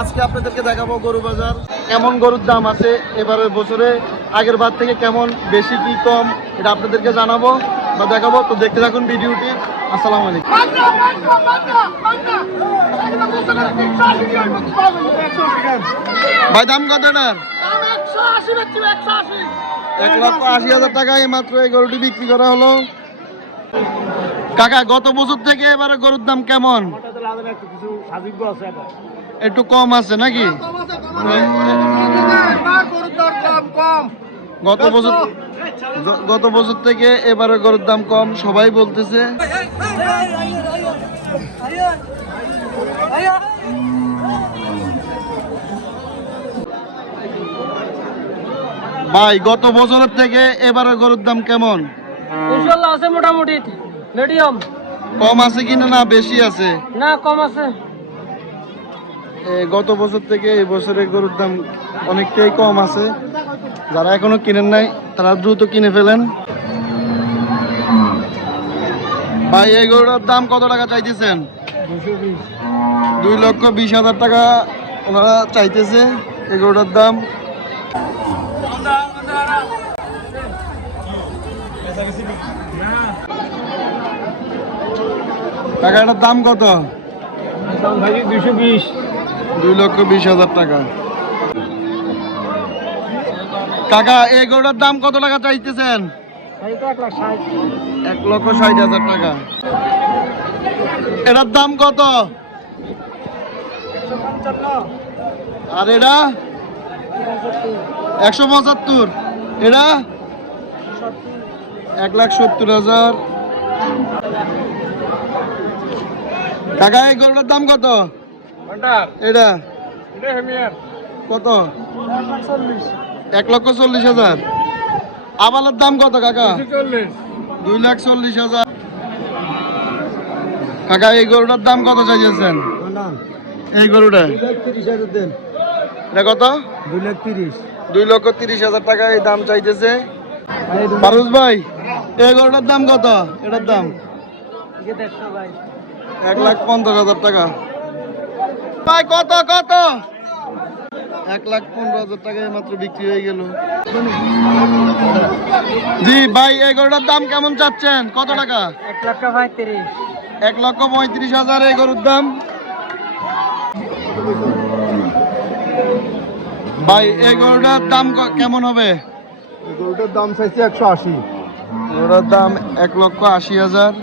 আজকে আপনাদেরকে দেখাবো গরু বাজার কেমন গরুর দাম আছে এবারের বছরে আগের বার থেকে কেমন বেশি কি কম এটা আপনাদেরকে জানাবো বা দেখাবো। তো দেখতে থাকুন ভিডিওটি। আসসালামু আলাইকুম। ভাই দাম কত এটার? 1,80,000 টাকায় মাত্র এই গরুটি বিক্রি করা হলো। কাকা গত বছর থেকে এবারে গরুর দাম কেমন? একটু কম আছে নাকি? গত বছর থেকে এবারে গরুর দাম কম সবাই বলতেছে। ভাই গত বছরের থেকে এবারে গরুর দাম কেমন? ইনশাআল্লাহ আছে মোটামুটি মিডিয়াম। কম আছে কিনা না বেশি আছে? না কম আছে। গত বছর থেকে এই বছরের গরুর দাম অনেকটাই কম আছে। যারা এখনো কিনেন নাই তারা দ্রুত কিনে ফেলেন। ভাই এই গরুটার দাম কত টাকা চাইতেছেন? 2,20,000 টাকা ওনারা চাইতেছে এই গরুটার দাম। টাকা এটার দাম কত? 2,20,000 টাকা। কাকা এই গরুটার দাম কত টাকা চাইতেছেন? 1,60,000 টাকা। এটার দাম কত? আর এটা 175। এটা 1,70,000। কাকা এই গরুটার দাম কত? এটা কত? 1,40,000। আবালের দাম কত কাকা? 2,40,000। কাকা এই গরুটার দাম কত চাইছেন? এই গরুটা এটা কত? 2,30,000 টাকা এই দাম চাইতেছে। ফারুজ ভাই এই গরুটার দাম কত? এটার দাম 1,50,000 টাকা। ভাই কত কত? 1,15,000 টাকায় মাত্র বিক্রি হয়ে গেল। জি ভাই এই গরুটার দাম কেমন চাচ্ছেন? কত টাকা? 1,35,000 এই গরুর দাম। ভাই এই গরুটার দাম কেমন হবে? গরুটার দাম চাইছে 180। গরুটার দাম 1,80,000।